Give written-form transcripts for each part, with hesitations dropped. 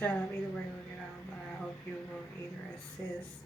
Shut up. Either way we'll get out, but I hope you will either assist.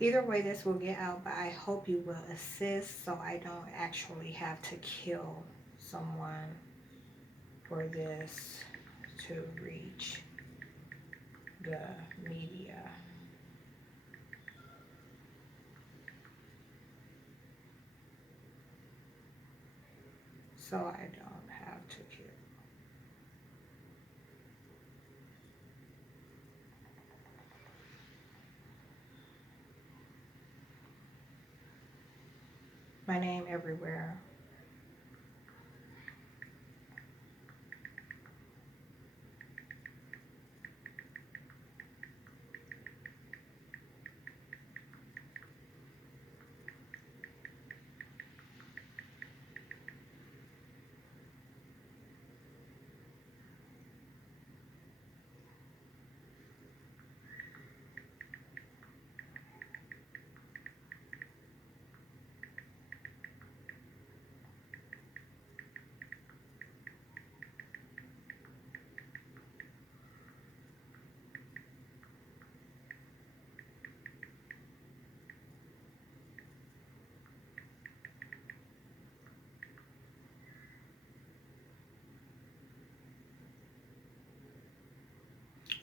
Either way this will get out, but I hope you will assist so I don't actually have to kill someone for this to reach the media. So I don't have to kill. My name everywhere.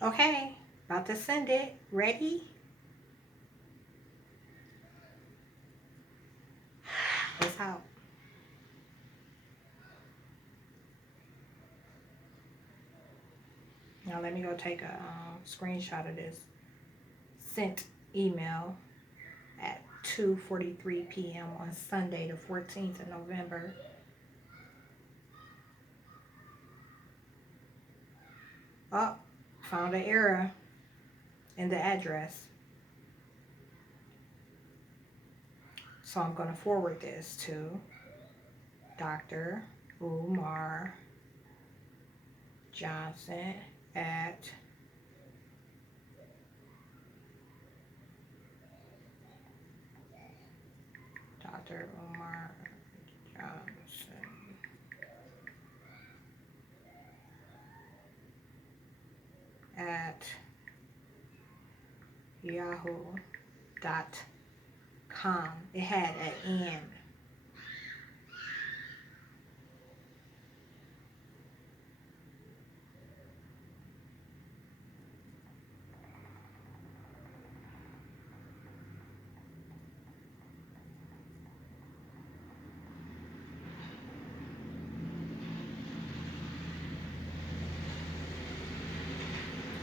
Okay, about to send it. Ready? It's out. Now let me go take a screenshot of this sent email at 2:43 p.m. on Sunday, the 14th of November. Oh, found an error in the address. So I'm going to forward this to Dr. Umar Johnson at Dr. Umar Johnson at yahoo.com. It had an N.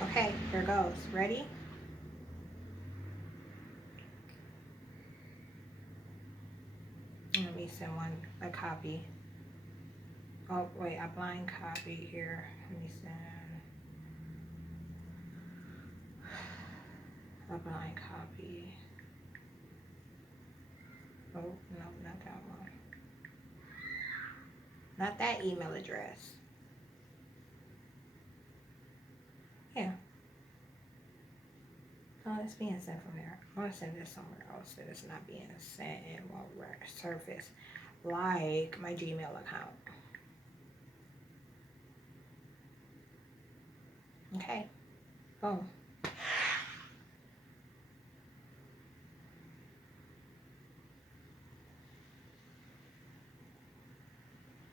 Okay, here goes. Ready? Let me send a copy. Oh, wait, a blind copy here. Let me send a blind copy. Oh, no, not that one. Not that email address. Yeah. Oh, it's being sent from there. I want to send this somewhere else that it's not being sent and won't surface, like my Gmail account. Okay. Boom.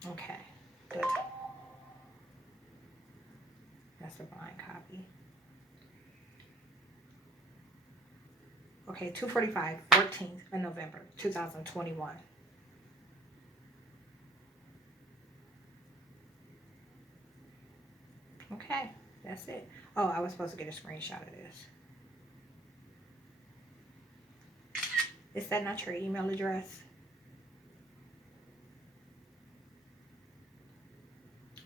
Okay. Good. That's a blind copy. Okay, 2:45, 14th of November, 2021. Okay, that's it. Oh, I was supposed to get a screenshot of this. Is that not your email address?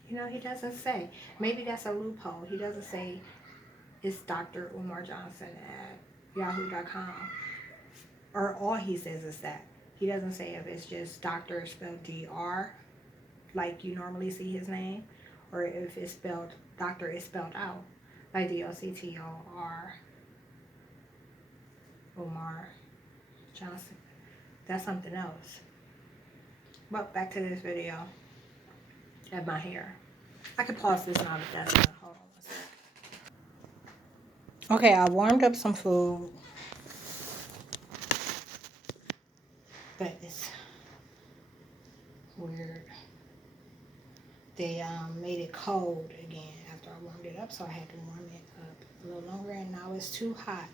You know, he doesn't say. Maybe that's a loophole. He doesn't say it's Dr. Umar Johnson at yahoo.com. Or all he says is that. He doesn't say if it's just Dr. spelled D-R, like you normally see his name, or if it's spelled, Dr. is spelled out, like D-O-C-T-O-R, Umar Johnson. That's something else. But back to this video at my hair. I can pause this now if that's not. Hold on one sec. Okay, I warmed up some food. But it's weird. They made it cold again after I warmed it up, so I had to warm it up a little longer, and now it's too hot.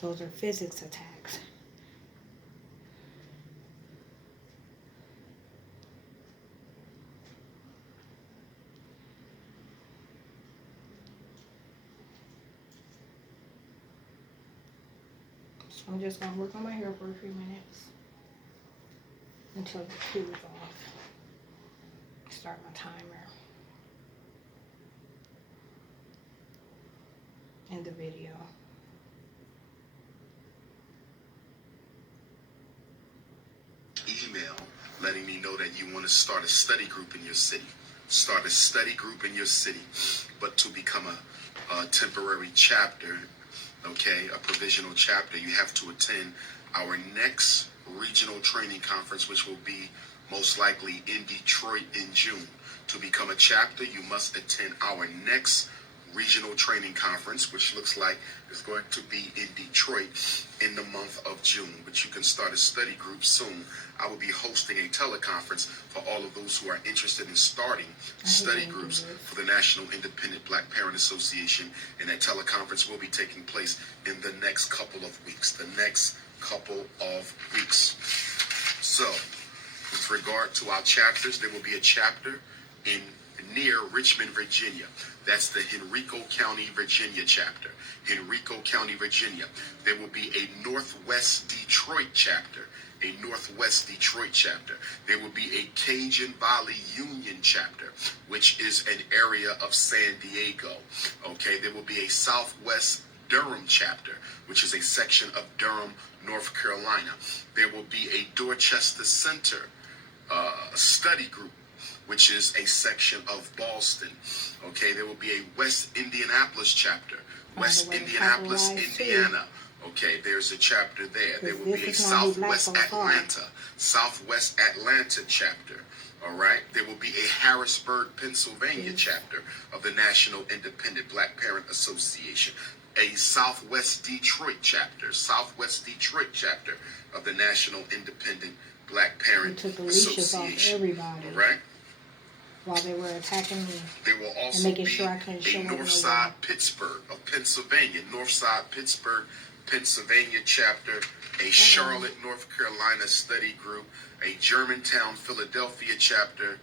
Those are physics attacks. So I'm just gonna work on my hair for a few minutes until it cools off. Start my timer and the video. Email letting me know that you want to start a study group in your city. Start a study group in your city, but to become a temporary chapter, okay, a provisional chapter, you have to attend our next regional training conference, which will be most likely in Detroit in June. To become a chapter, you must attend our next regional training conference, which looks like is going to be in Detroit in the month of June. But you can start a study group soon. I will be hosting a teleconference for all of those who are interested in starting study groups for the National Independent Black Parent Association, and that teleconference will be taking place in the next couple of weeks. So, with regard to our chapters, there will be a chapter in near Richmond, Virginia. That's the Henrico County, Virginia chapter. Henrico County, Virginia. There will be a Northwest Detroit chapter. A Northwest Detroit chapter. There will be a Cajun Valley Union chapter, which is an area of San Diego. Okay, there will be a Southwest Durham chapter, which is a section of Durham, North Carolina. There will be a Dorchester Center study group, which is a section of Boston. Okay, there will be a West Indianapolis chapter. West Indianapolis, Indiana. Okay, there's a chapter there. There will be a Southwest Atlanta. Southwest Atlanta chapter. All right. There will be a Harrisburg, Pennsylvania chapter of the National Independent Black Parent Association. A Southwest Detroit chapter. Southwest Detroit chapter of the National Independent Black Parent Association. Off everybody. All right. While they were attacking me. There will also be a Northside Pittsburgh of Pennsylvania. Northside Pittsburgh, Pennsylvania chapter. A Charlotte, North Carolina study group. A Germantown, Philadelphia chapter.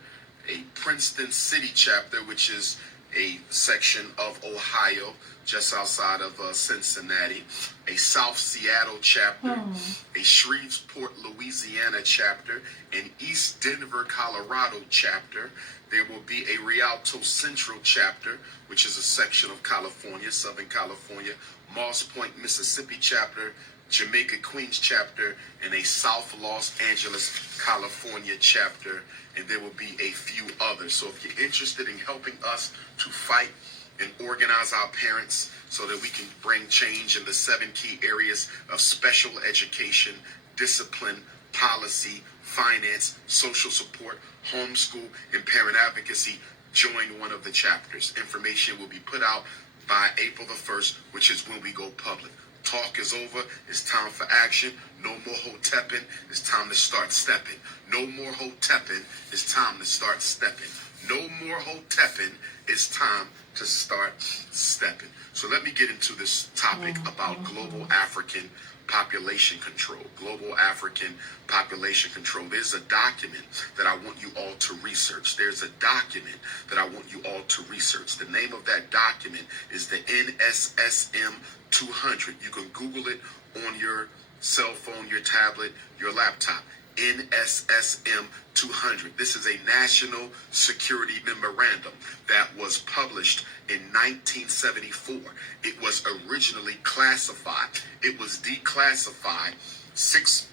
A Princeton City chapter, which is a section of Ohio, just outside of Cincinnati. A South Seattle chapter. A Shreveport, Louisiana chapter. An East Denver, Colorado chapter. There will be a Rialto Central chapter, which is a section of California, Southern California. Moss Point, Mississippi chapter. Jamaica Queens chapter. And a South Los Angeles, California chapter. And there will be a few others. So if you're interested in helping us to fight and organize our parents so that we can bring change in the 7 key areas of special education, discipline, policy, finance, social support, homeschool, and parent advocacy, join one of the chapters. Information will be put out by April the 1st, which is when we go public. Talk is over. It's time for action. No more hotepping. It's time to start stepping. No more hotepping. It's time to start stepping. No more hotepping. It's time to start stepping. So let me get into this topic about global African population control. Global African population control. There's a document that I want you all to research. There's a document that I want you all to research. The name of that document is the NSSM 200. You can Google it on your cell phone, your tablet, your laptop. NSSM 200. This is a national security memorandum that was published in 1974. It was originally classified. It was declassified 6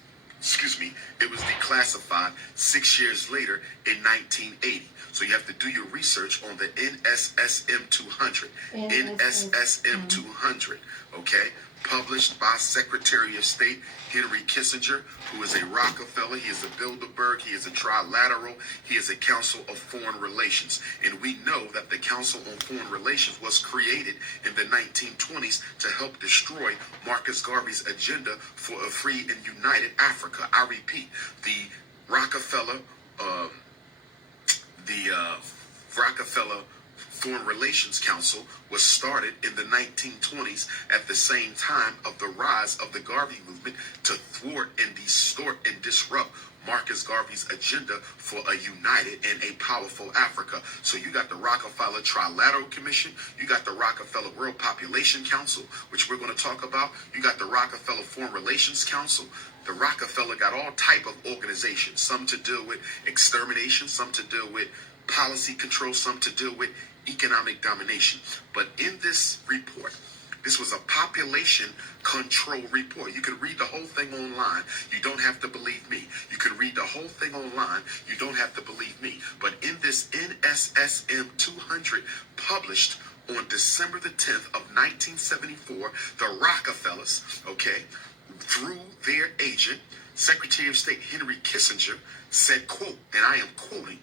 years later in 1980. So you have to do your research on the NSSM 200. NSSM 200. Okay? published by Secretary of State Henry Kissinger, who is a Rockefeller, he is a Bilderberg, he is a Trilateral, he is a Council of Foreign Relations. And we know that the Council on Foreign Relations was created in the 1920s to help destroy Marcus Garvey's agenda for a free and united Africa. I repeat, the Rockefeller, Rockefeller Foreign Relations Council was started in the 1920s at the same time of the rise of the Garvey movement to thwart and distort and disrupt Marcus Garvey's agenda for a united and a powerful Africa. So you got the Rockefeller Trilateral Commission, you got the Rockefeller World Population Council, which we're going to talk about, you got the Rockefeller Foreign Relations Council. The Rockefeller got all type of organizations, some to deal with extermination, some to deal with policy control, some to deal with economic domination. But in this report, this was a population control report. You can read the whole thing online. You don't have to believe me. You can read the whole thing online. You don't have to believe me. But in this NSSM 200 published on December the 10th of 1974, the Rockefellers, okay, through their agent, Secretary of State Henry Kissinger, said, quote, and I am quoting,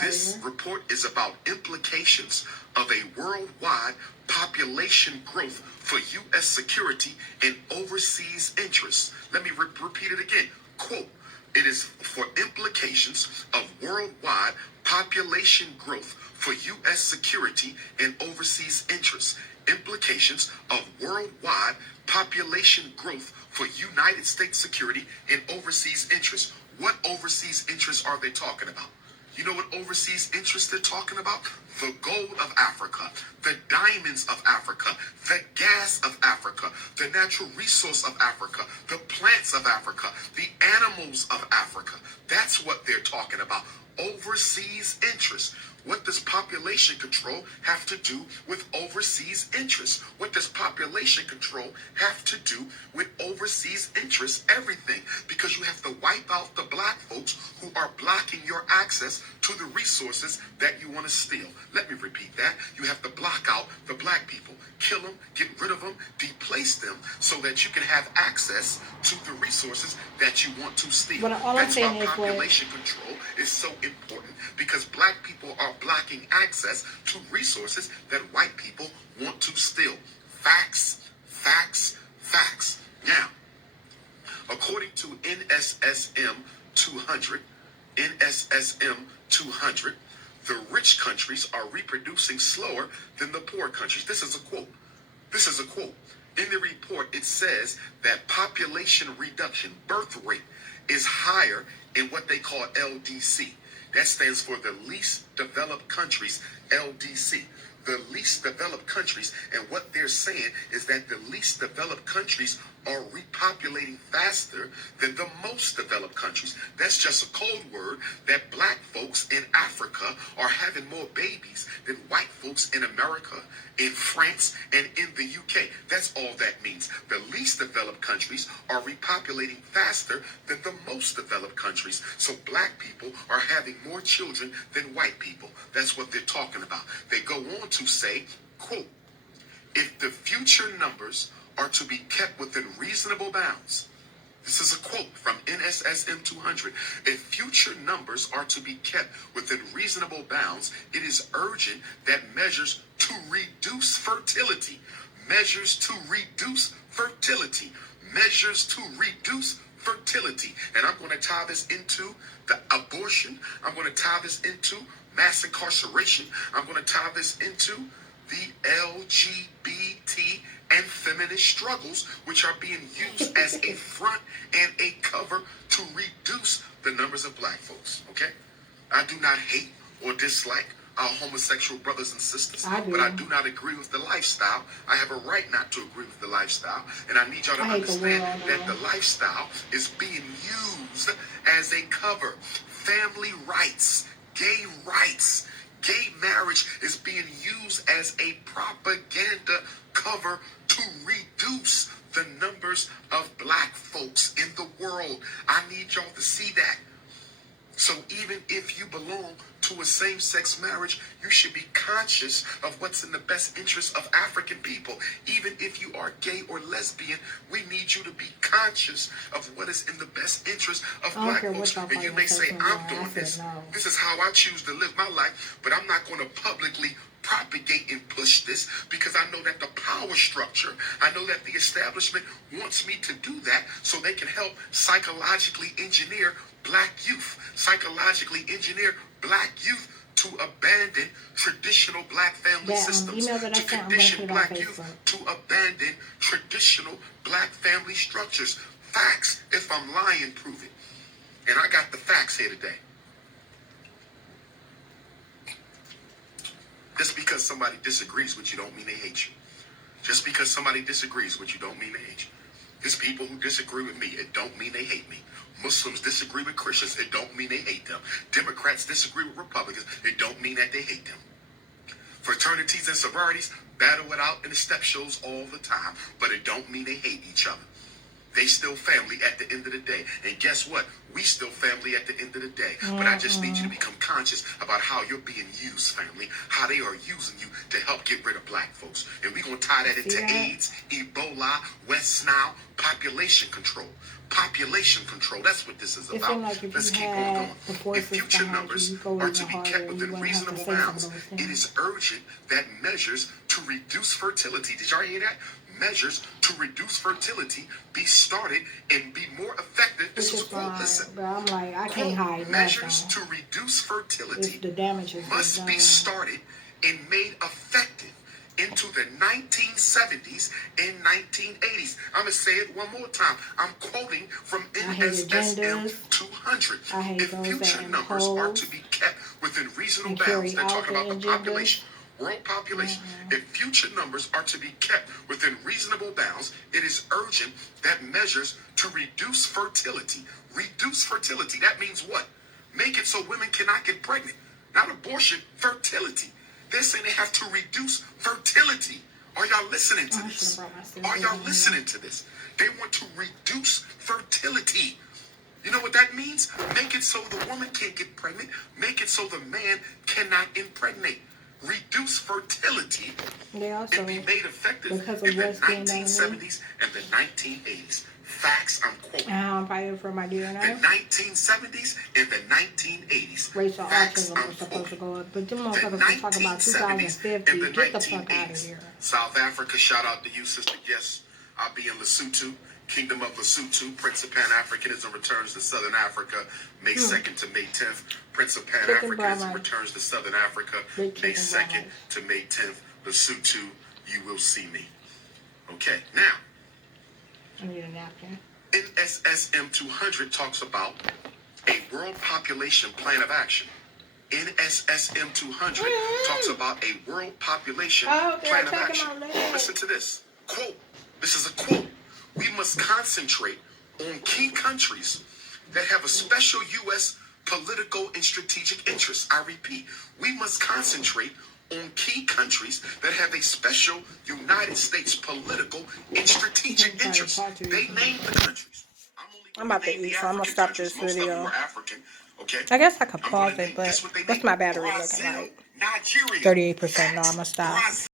"This report is about implications of a worldwide population growth for U.S. security and overseas interests." Let me repeat it again. Quote, "It is for implications of worldwide population growth for U.S. security and overseas interests. Implications of worldwide population growth for United States security and overseas interests." What overseas interests are they talking about? You know what overseas interests they're talking about? The gold of Africa, the diamonds of Africa, the gas of Africa, the natural resource of Africa, the plants of Africa, the animals of Africa. That's what they're talking about. Overseas interests. What does population control have to do with overseas interests? What does population control have to do with overseas interests? Everything. Because you have to wipe out the black folks who are blocking your access to the resources that you want to steal. Let me repeat that. You have to block out the black people. Kill them, get rid of them, deplace them so that you can have access to the resources that you want to steal. But all That's I'm why saying is population control is so important, because black people are blocking access to resources that white people want to steal. Facts, facts, facts. Now, according to NSSM 200, the rich countries are reproducing slower than the poor countries. This is a quote. This is a quote. In the report, it says that population reduction, birth rate, is higher in what they call LDC. That stands for the least developed countries, LDC. The least developed countries, and what they're saying is that the least developed countries are repopulating faster than the most developed countries. That's just a code word that black folks in Africa are having more babies than white folks in America, in France, and in the UK. That's all that means. The least developed countries are repopulating faster than the most developed countries. So black people are having more children than white people. That's what they're talking about. They go on to say, quote, "If the future numbers are to be kept within reasonable bounds," this is a quote from NSSM 200, "if future numbers are to be kept within reasonable bounds, it is urgent that measures to reduce fertility, measures to reduce fertility, measures to reduce fertility." And I'm going to tie this into the abortion. I'm going to tie this into mass incarceration. I'm going to tie this into the LGBT and feminist struggles, which are being used as a front and a cover to reduce the numbers of black folks, okay? I do not hate or dislike our homosexual brothers and sisters, but I do not agree with the lifestyle. I have a right not to agree with the lifestyle, and I need y'all to understand that the lifestyle is being used as a cover. Family rights, gay rights, gay marriage is being used as a propaganda cover to reduce the numbers of black folks in the world. I need y'all to see that. So even if you belong to a same-sex marriage, you should be conscious of what's in the best interest of African people. Even if you are gay or lesbian, we need you to be conscious of what is in the best interest of black folks. And you may say, I'm doing this. This is how I choose to live my life, but I'm not going to publicly propagate and push this because I know that the power structure, I know that the establishment wants me to do that so they can help psychologically engineer black youth, psychologically engineer black youth to abandon traditional black family systems, to condition black youth to abandon traditional black family structures. Facts. If I'm lying, prove it. And I got the facts here today. Just because somebody disagrees with you don't mean they hate you. Just because somebody disagrees with you don't mean they hate you. There's people who disagree with me. It don't mean they hate me. Muslims disagree with Christians. It don't mean they hate them. Democrats disagree with Republicans. It don't mean that they hate them. Fraternities and sororities battle it out in the step shows all the time. But it don't mean they hate each other. They still family at the end of the day. And guess what? We still family at the end of the day. But I just need you to become conscious about how you're being used, family. How they are using you to help get rid of black folks. And we're going to tie that into AIDS, Ebola, West Nile, population control. Population control. That's what this is about. Let's keep on going. If future numbers are to be kept within reasonable bounds, it is urgent that measures to reduce fertility. Did y'all hear that? Measures to reduce fertility be started and be more effective. This is a quote. Listen, but I'm like, I can't hide measures to reduce fertility must be started and made effective into the 1970s and 1980s. I'm going to say it one more time. I'm quoting from NSSM 200. If future numbers are to be kept within reasonable bounds, they're talking about the population. World population. If future numbers are to be kept within reasonable bounds, it is urgent that measures to reduce fertility. Reduce fertility. That means what? Make it so women cannot get pregnant. Not abortion, fertility. They're saying they have to reduce fertility. Are y'all listening to this? Are y'all listening to this? They want to reduce fertility. You know what that means? Make it so the woman can't get pregnant. Make it so the man cannot impregnate. Reduce fertility and be made effective in the 1970s and the 1980s. Facts, I'm quoting. For my dear the 1970s and the 1980s. Racial Facts, autism was supposed to go up, but them motherfuckers talk about 2050. And the Get the fuck out of 1980s. here. South Africa, shout out to you, sister. Yes, I'll be in Lesotho. Kingdom of Lesotho, Prince of Pan-Africanism returns to Southern Africa May 2nd to May 10th. Prince of Pan-Africanism returns to Southern Africa May 2nd to May 10th. Lesotho, you will see me. Okay, now, I need a napkin. NSSM 200 talks about a World Population Plan of Action. NSSM 200 talks about a World Population Plan of Action. Listen to this. Quote. This is a quote. We must concentrate on key countries that have a special U.S. political and strategic interest. I repeat, we must concentrate on key countries that have a special United States political and strategic interest. They named the countries. I'm about to eat, so I'm going to stop this video. I guess I could pause it, but what's my battery looking like? 38%. No, I'm going to stop.